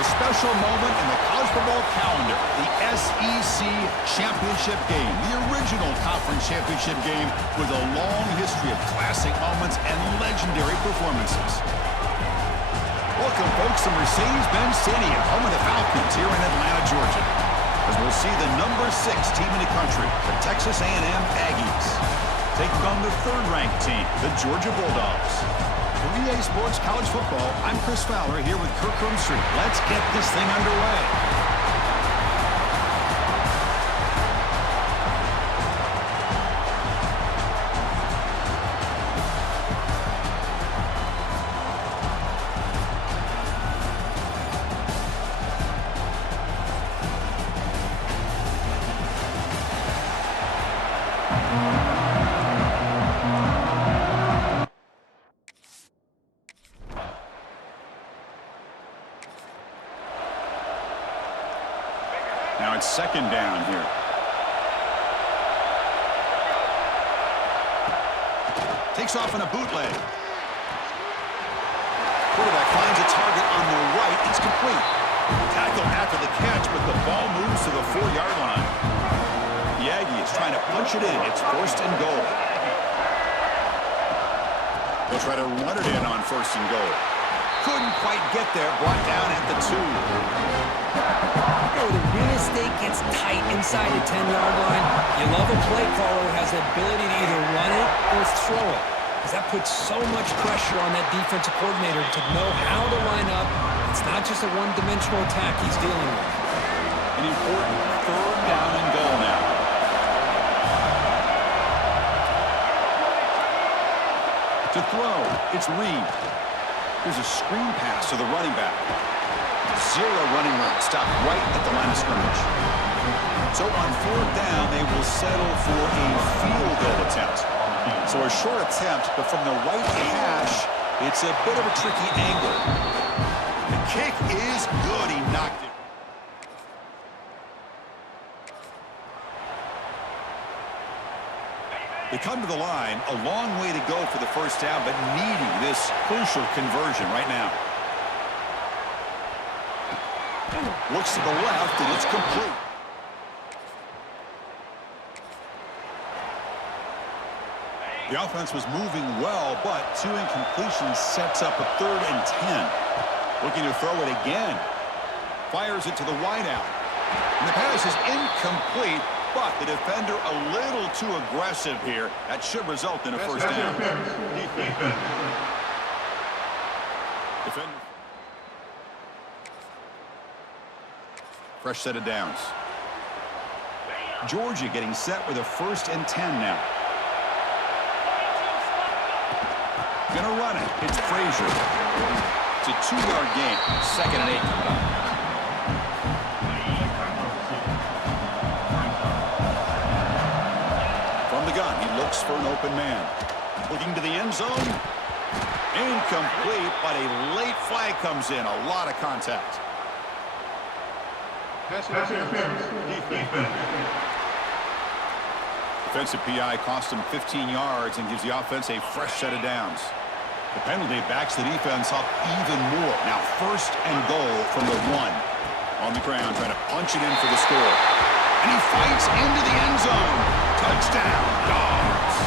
a special moment in the college football calendar, the SEC Championship game, the original conference championship game with a long history of classic moments and legendary performances. Welcome, folks, to Mercedes-Benz Stadium, home of the Falcons here in Atlanta, Georgia, as we'll see the number 6 team in the country, the Texas A&M Aggies, taking on the third-ranked team, the Georgia Bulldogs. For EA Sports College Football, I'm Chris Fowler here with Kirk Street. Let's get this thing underway. Now it's second down here. Takes off in a bootleg. Quarterback finds a target on the right. It's complete. Tackle after the catch, but the ball moves to the 4-yard line. The Aggies trying to punch it in. It's first and goal. They'll try to run it in on first and goal. Couldn't quite get there. Brought down at the 2. The real estate gets tight inside the 10-yard line. You love a play caller who has the ability to either run it or throw it, because that puts so much pressure on that defensive coordinator to know how to line up. It's not just a one-dimensional attack he's dealing with. An important third down and goal now. To throw, it's Reed. Here's a screen pass to the running back. Zero running route, stopped right at the line of scrimmage. So on fourth down, they will settle for a field goal attempt. So a short attempt, but from the right hash, it's a bit of a tricky angle. The kick is good. He knocked it. They come to the line, a long way to go for the first down, but needing this crucial conversion right now. Looks to the left, and it's complete. The offense was moving well, but 2 incompletions sets up a 3rd and 10. Looking to throw it again. Fires it to the wideout. And the pass is incomplete, but the defender a little too aggressive here. That should result in a first down. Defender. Fresh set of downs. Georgia getting set with a 1st and 10 now. Gonna run it. It's Frazier. It's a 2-yard gain. 2nd and 8 coming up. From the gun, he looks for an open man. Looking to the end zone. Incomplete, but a late flag comes in. A lot of contact. Defensive PI cost him 15 yards and gives the offense a fresh set of downs. The penalty backs the defense up even more. Now 1st and goal from the 1. On the ground, trying to punch it in for the score. And he fights into the end zone. Touchdown, Dogs.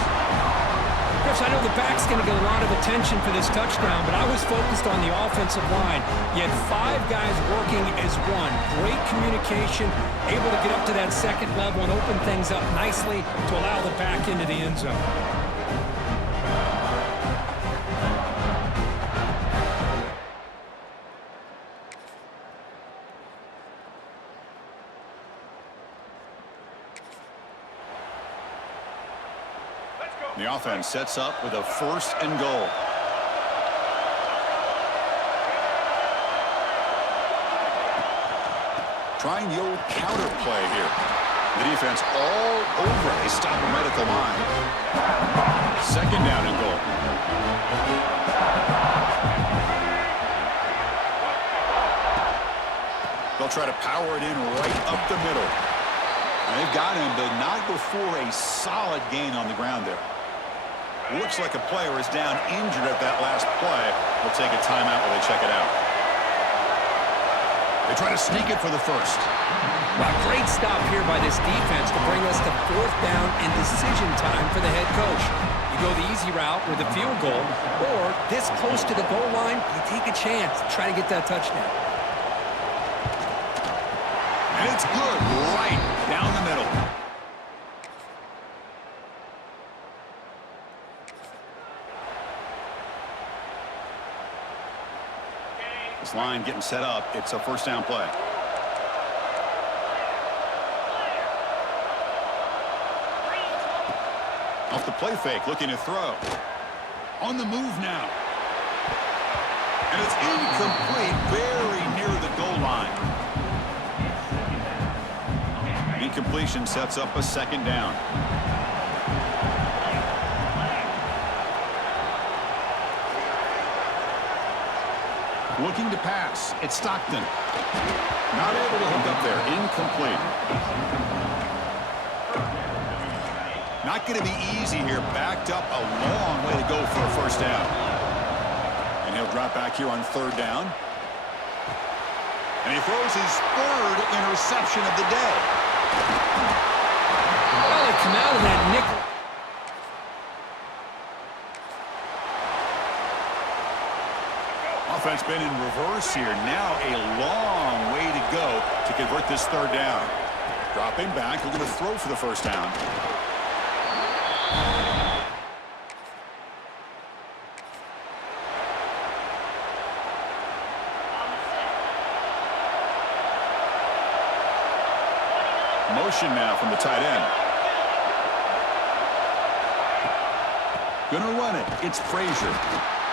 Chris, I know the back's going to get a lot of attention for this touchdown, but I was focused on the offensive line. You had 5 guys working as one. Great communication, able to get up to that 2nd level and open things up nicely to allow the back into the end zone. The offense sets up with a 1st and goal. Trying the old counter play here. The defense all over. They stop him right at the line. 2nd down and goal. They'll try to power it in right up the middle. And they've got him, but not before a solid gain on the ground there. Looks like a player is down injured at that last play. We'll take a timeout while they check it out. They try to sneak it for the first. Well, great stop here by this defense to bring us to 4th down and decision time for the head coach. You go the easy route with a field goal, or this close to the goal line, you take a chance, try to get that touchdown. And it's good, right down the middle. This line getting set up. It's a 1st down play. Off the play fake, looking to throw. On the move now. And it's incomplete, very near the goal line. Incompletion sets up a 2nd down. Looking to pass. It's Stockton. Not able to hook up there. Incomplete. Not going to be easy here. Backed up a long way to go for a 1st down. And he'll drop back here on 3rd down. And he throws his 3rd interception of the day. Well, they come out of that nickel. Offense been in reverse here. Now a long way to go to convert this 3rd down. Dropping back. We're going to throw for the 1st down. Motion now from the tight end. Gonna run it. It's Frazier.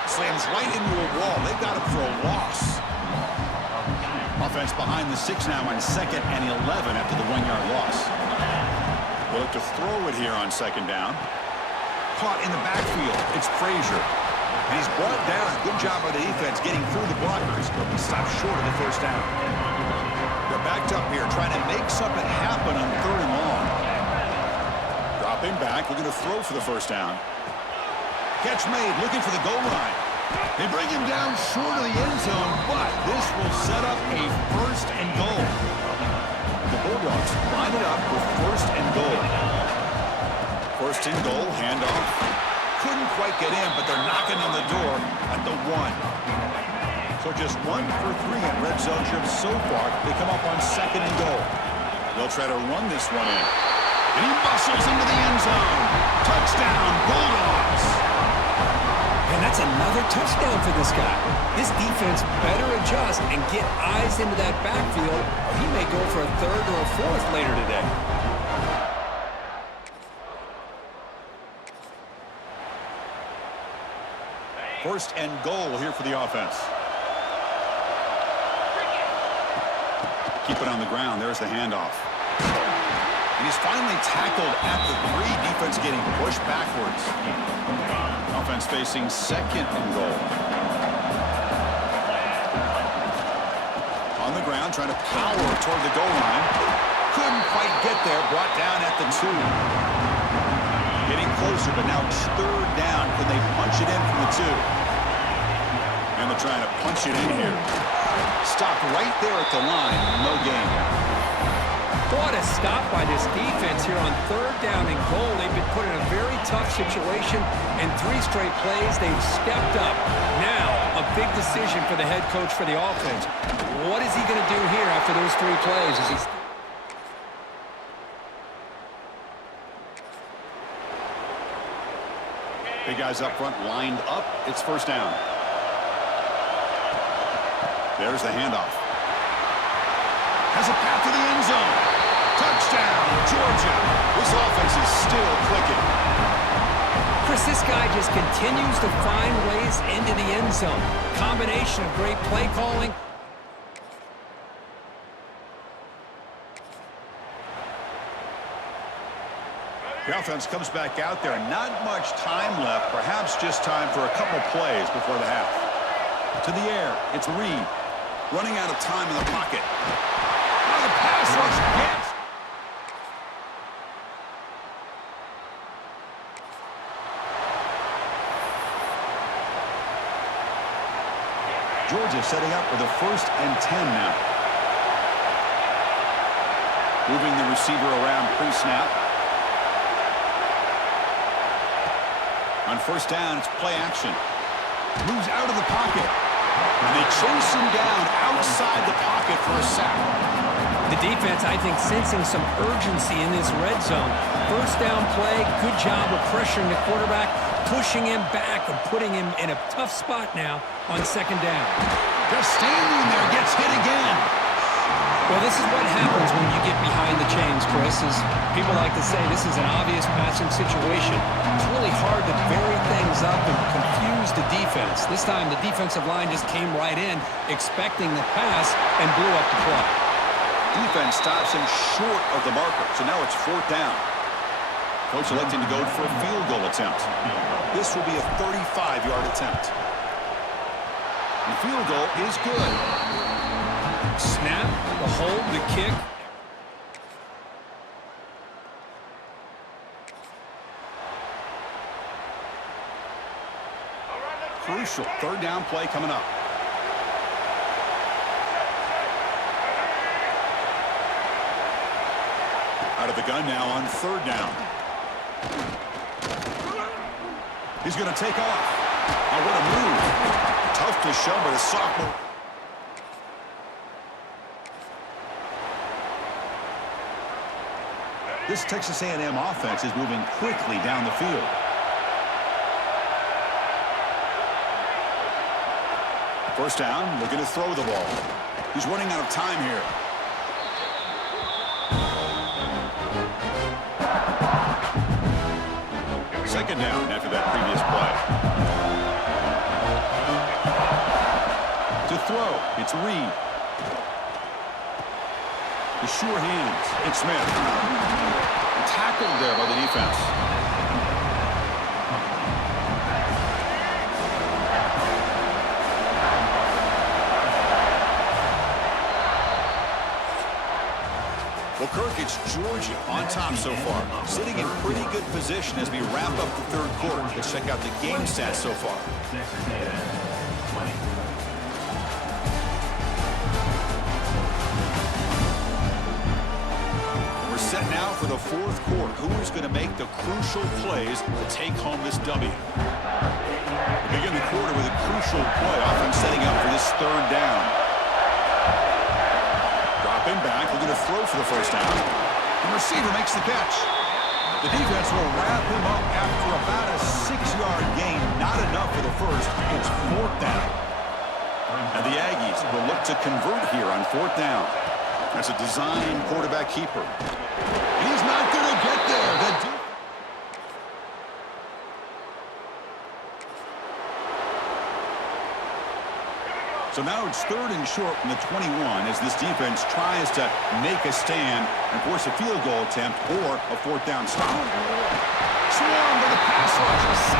Slams right into a wall. They've got him for a loss. Offense behind the 6 now on 2nd and 11 after the 1-yard loss. They'll look to throw it here on 2nd down. Caught in the backfield. It's Frazier. And he's brought down. Good job by the defense getting through the blockers, but he stopped short of the 1st down. They're backed up here trying to make something happen on 3rd and long. Dropping back. We're going to throw for the 1st down. Catch made, looking for the goal line. They bring him down short of the end zone, but this will set up a 1st and goal. The Bulldogs line it up with 1st and goal. 1st and goal, handoff. Couldn't quite get in, but they're knocking on the door at the 1. So just 1 for 3 in red zone trips so far. They come up on 2nd and goal. They'll try to run this one in. And he bustles into the end zone. Touchdown, Bulldogs. And that's another touchdown for this guy. This defense better adjust and get eyes into that backfield, or he may go for a 3rd or a 4th later today. First and goal here for the offense. Keep it on the ground. There's the handoff. And he's finally tackled at the 3. Defense getting pushed backwards. Offense facing 2nd and goal. On the ground, trying to power toward the goal line. Couldn't quite get there. Brought down at the 2. Getting closer, but now it's 3rd down. Can they punch it in from the 2? And they're trying to punch it in here. Stopped right there at the line. No gain. What a stop by this defense here on 3rd down and goal. They've been put in a very tough situation, and 3 straight plays, they've stepped up. Now, a big decision for the head coach for the offense. What is he going to do here after those 3 plays? Is he... Big guys up front lined up. It's 1st down. There's the handoff. Has a path to the end zone. Touchdown, Georgia. This offense is still clicking. Chris, this guy just continues to find ways into the end zone. Combination of great play calling. The offense comes back out there. Not much time left. Perhaps just time for a couple plays before the half. To the air. It's Reed. Running out of time in the pocket. Now the pass rush gets. Georgia setting up with a 1st and 10 now. Moving the receiver around pre-snap. On first down, it's play action. Moves out of the pocket. And they chase him down outside the pocket for a sack. The defense, I think, sensing some urgency in this red zone. First down play, good job of pressuring the quarterback, pushing him back and putting him in a tough spot now on second down. Just standing there, gets hit again. Well, this is what happens when you get behind the chains, Chris. As people like to say, this is an obvious passing situation. It's really hard to vary things up and confuse the defense. This time, the defensive line just came right in, expecting the pass, and blew up the play. Defense stops him short of the marker, so now it's fourth down. Coach electing to go for a field goal attempt. This will be a 35-yard attempt. The field goal is good. Snap, the hold, the kick. Crucial third down play coming up. Out of the gun now on third down. He's going to take off. Oh, what a move. Tough to show by the sophomore. This Texas A&M offense is moving quickly down the field. First down, looking to throw the ball. He's running out of time here. Second down after that previous play. To throw, it's Reed. The sure hands, it's Smith. Tackled there by the defense. Well, Kirk, it's Georgia on top so far. Sitting in pretty good position as we wrap up the third quarter. Let's check out the game stats so far. We're set now for the fourth quarter. Who is going to make the crucial plays to take home this W? We begin the quarter with a crucial play. Offense setting up for this third down. Dropping back, looking to throw for the first down. The receiver makes the catch. The defense will wrap him up after about a 6-yard gain. Not enough for the first. It's fourth down. And the Aggies will look to convert here on fourth down. That's a design quarterback keeper. He's not going to get there. So now it's third and short from the 21 as this defense tries to make a stand and force a field goal attempt or a fourth down stop. Swarmed by the pass rush.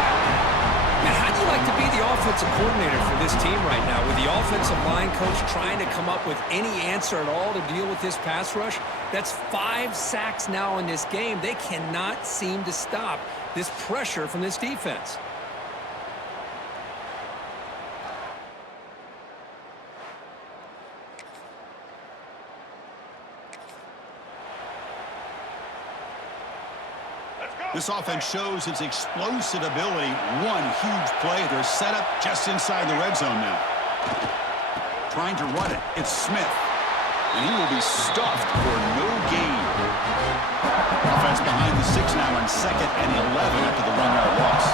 Now, how do you like to be the offensive coordinator for this team right now? With the offensive line coach trying to come up with any answer at all to deal with this pass rush? That's 5 sacks now in this game. They cannot seem to stop this pressure from this defense. This offense shows its explosive ability. One huge play. They're set up just inside the red zone now. Trying to run it. It's Smith. And he will be stuffed for no gain. Offense behind the 6 now on second and 11 after the 1-yard loss.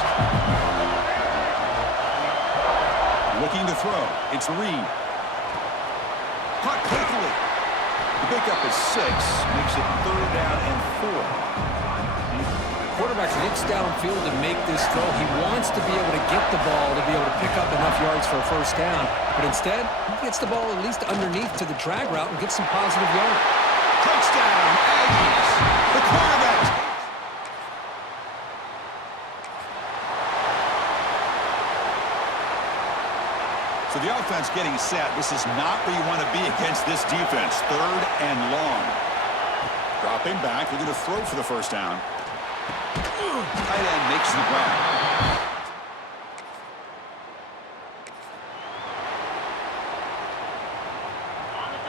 Looking to throw. It's Reed. Caught quickly. The pickup is 6. Makes it third down and 4. Quarterback looks downfield to make this throw. He wants to be able to get the ball to be able to pick up enough yards for a first down. But instead, he gets the ball at least underneath to the drag route and gets some positive yards. Touchdown, Aggies. The quarterback. So the offense getting set. This is not where you want to be against this defense. Third and long. Dropping back. We're going to throw for the first down. Tight end makes the grab.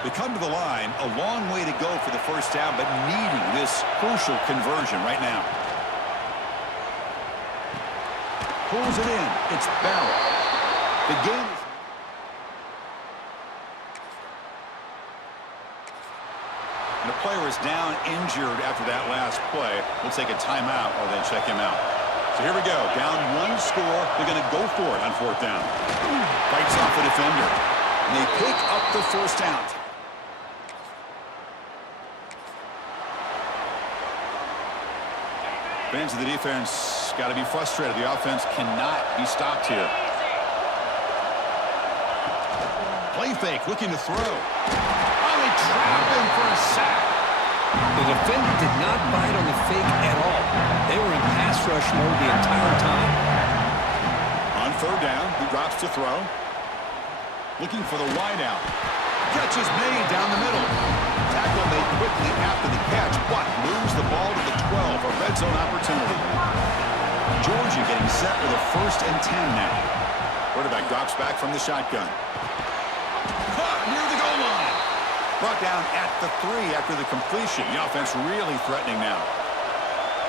The They come to the line, a long way to go for the first down, but needing this crucial conversion right now. Pulls it in. It's Bell. The game is... The player is down injured after that last play. We'll take a timeout while they check him out. So here we go. Down one score. They're going to go for it on fourth down. Fights off the defender. And they pick up the first down. Fans of the defense got to be frustrated. The offense cannot be stopped here. Play fake, looking to throw. Oh, they trap him for a sack. The defender did not bite on the fake at all. They were in pass rush mode the entire time. On third down, he drops to throw. Looking for the wideout. Catch is made down the middle. Tackle made quickly after the catch, but moves the ball to the 12, a red zone opportunity. Georgia getting set with a 1st and 10 now. Quarterback drops back from the shotgun. Caught near the goal line. Brought down at the 3 after the completion. The offense really threatening now.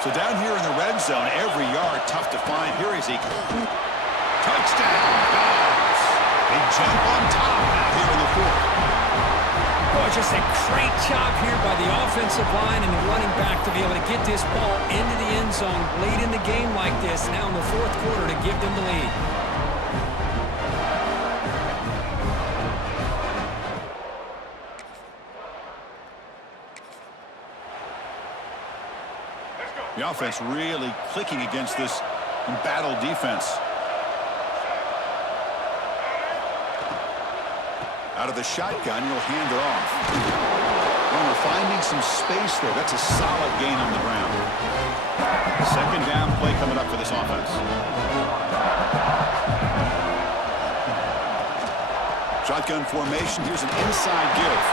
So down here in the red zone, every yard tough to find. Here is a touchdown. Dogs. They jump on top now here in the 4th. Oh, just a great job here by the offensive line and the running back to be able to get this ball into the end zone late in the game like this, now in the 4th quarter, to give them the lead. The offense really clicking against this embattled defense. Out of the shotgun, he'll hand it off. Well, we're finding some space there. That's a solid gain on the ground. 2nd down play coming up for this offense. Shotgun formation. Here's an inside give.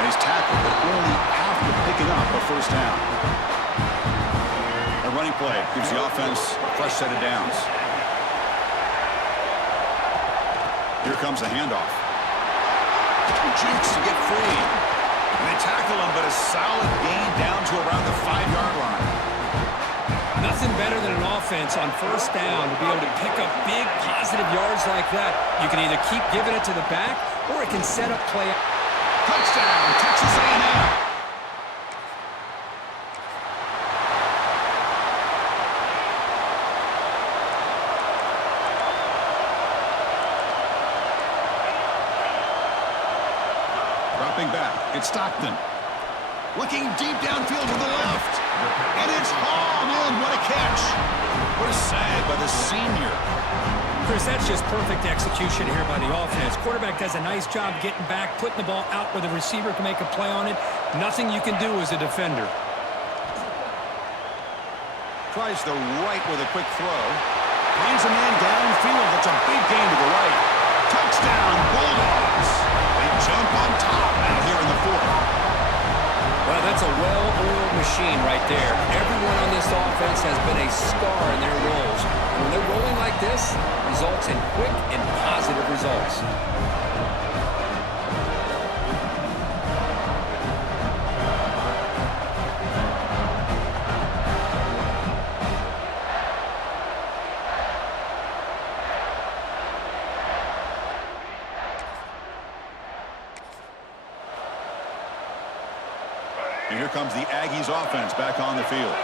And he's tackled, but only after picking up a 1st down. A running play gives the offense a fresh set of downs. Here comes a handoff. Jukes to get free. And they tackle him, but a solid gain down to around the 5-yard line. Nothing better than an offense on 1st down to be able to pick up big positive yards like that. You can either keep giving it to the back, or it can set up play. Touchdown, Texas A&M. Back. It's Stockton. Looking deep downfield to the left. And it's hauled in. What a catch. What a save by the senior. Chris, that's just perfect execution here by the offense. Quarterback does a nice job getting back, putting the ball out where the receiver can make a play on it. Nothing you can do as a defender. Tries the right with a quick throw. Finds a man downfield. That's a big gain to the right. Touchdown, Bulldogs. They jump on top now here in the 4th. Well, that's a well-oiled machine right there. Everyone on this offense has been a star in their roles. And when they're rolling like this, results in quick and positive results. And here comes the Aggies offense back on the field.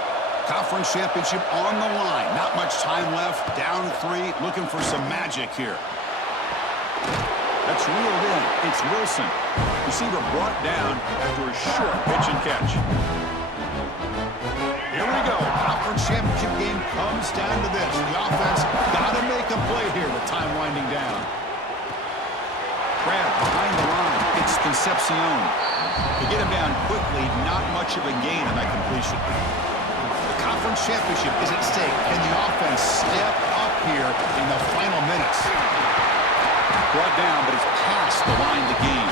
Conference championship on the line. Not much time left. Down 3. Looking for some magic here. That's reeled in. It's Wilson. Receiver brought down after a short pitch and catch. Here we go. Conference championship game comes down to this. The offense got to make a play here with time winding down. Grab behind the line. It's Concepcion. To get him down quickly, not much of a gain on that completion. The conference championship is at stake. Can the offense step up here in the final minutes? Brought down, but it's past the line to gain.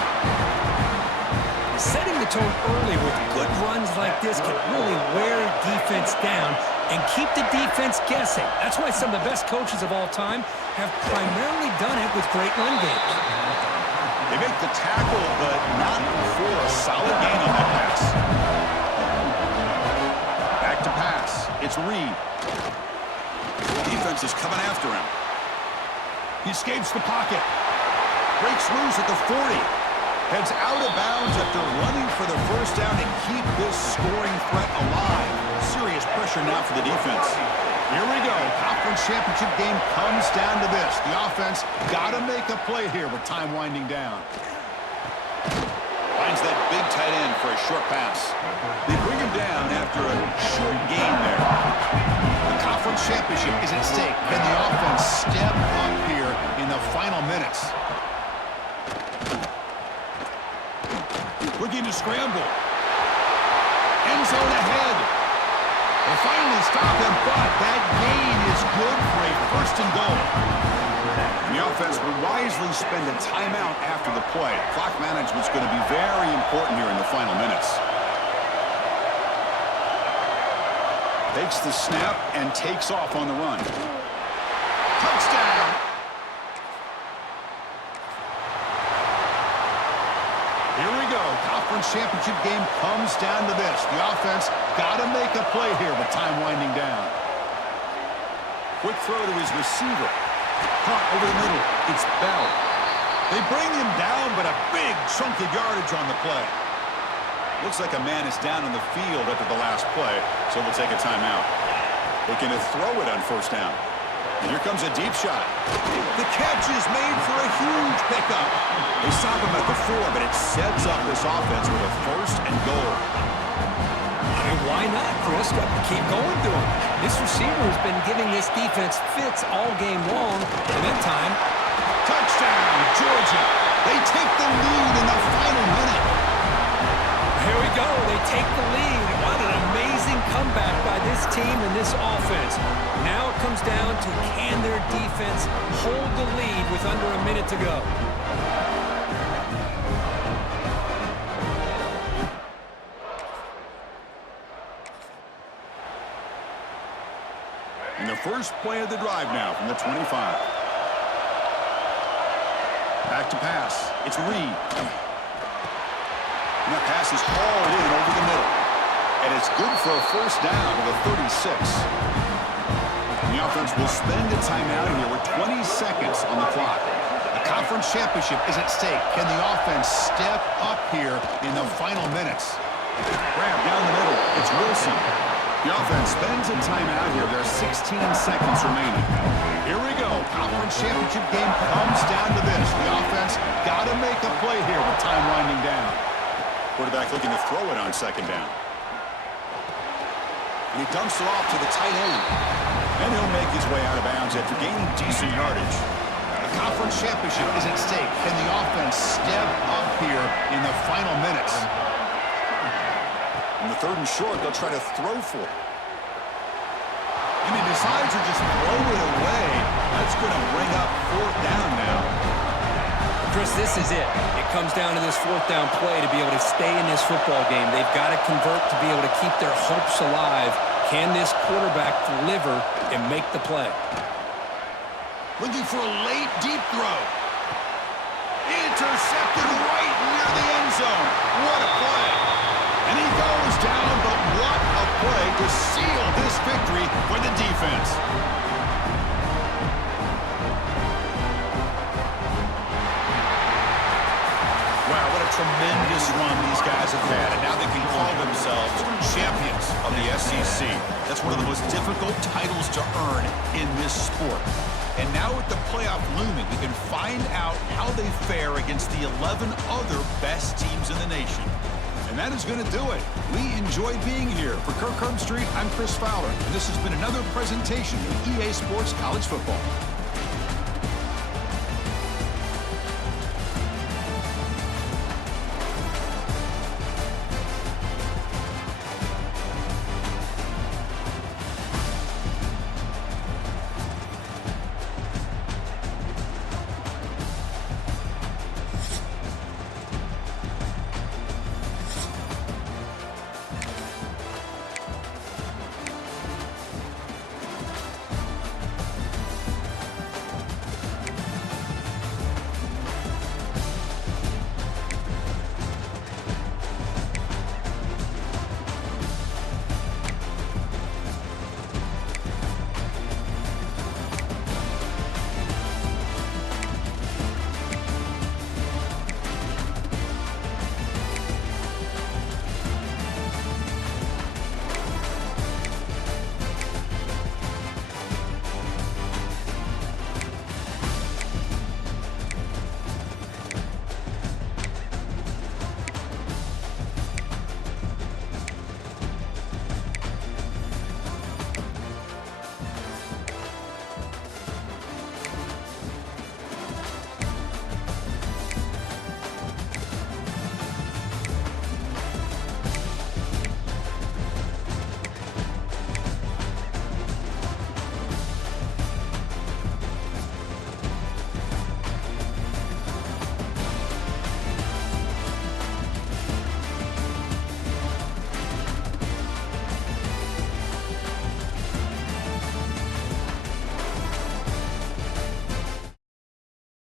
Setting the tone early with good runs like this can really wear defense down and keep the defense guessing. That's why some of the best coaches of all time have primarily done it with great run games. They make the tackle, but not before a solid gain on that pass. Back to pass. It's Reed. Defense is coming after him. He escapes the pocket. Breaks loose at the 40. Heads out of bounds after running for the first down to keep this scoring threat alive. Serious pressure now for the defense. Here we go. Conference championship game comes down to this. The offense got to make a play here with time winding down. Finds that big tight end for a short pass. They bring him down after a short gain there. The conference championship is at stake. Can the offense step up here in the final minutes? Looking to scramble. End zone ahead. They finally stop him, but that gain is good for a first and goal. And the offense will wisely spend a timeout after the play. Clock management's going to be very important here in the final minutes. Takes the snap and takes off on the run. Touchdown! Here we go. Conference championship game comes down to this. The offense got to make a play here with time winding down. Quick throw to his receiver. Caught over the middle. It's Bell. They bring him down, but a big chunk of yardage on the play. Looks like a man is down on the field after the last play, so we'll take a timeout. Looking to throw it on first down. And here comes a deep shot. The catch is made for a huge pickup. They stop him at the 4, but it sets up this offense with a first and goal. I mean, why not, Chris? Keep going to him. This receiver has been giving this defense fits all game long. And then time. Touchdown, Georgia. They take the lead in the final minute. Here we go. They take the lead. What an amazing comeback by this team and this offense. Now it comes down to can their defense hold the lead with under a minute to go. And the first play of the drive now from the 25. Back to pass. It's Reed. And that pass is hauled in over the middle. And it's good for a first down to the 36. And the offense will spend a timeout here with 20 seconds on the clock. The conference championship is at stake. Can the offense step up here in the final minutes? Grab down the middle. It's Wilson. The offense spends a timeout here. There are 16 seconds remaining. Here we go. Conference championship game comes down to this. The offense got to make a play here with time winding down. Quarterback looking to throw it on second down. And he dumps it off to the tight end. And he'll make his way out of bounds after gaining decent yardage. The conference championship is at stake. Can the offense step up here in the final minutes? In the third and short, they'll try to throw for it. And he decides to just throw it away. That's going to bring up fourth down now. Chris, this is it. It comes down to this fourth down play to be able to stay in this football game. They've got to convert to be able to keep their hopes alive. Can this quarterback deliver and make the play? Looking for a late, deep throw. Intercepted right near the end zone. What a play. And he goes down, but what a play to seal this victory for the defense. Wow, what a tremendous run these guys have had, and now they can call themselves champions of the SEC. That's one of the most difficult titles to earn in this sport. And now with the playoff looming, we can find out how they fare against the 11 other best teams in the nation. And that is going to do it. We enjoyed being here. For Kirk Herbstreit, I'm Chris Fowler, and this has been another presentation of EA Sports College Football.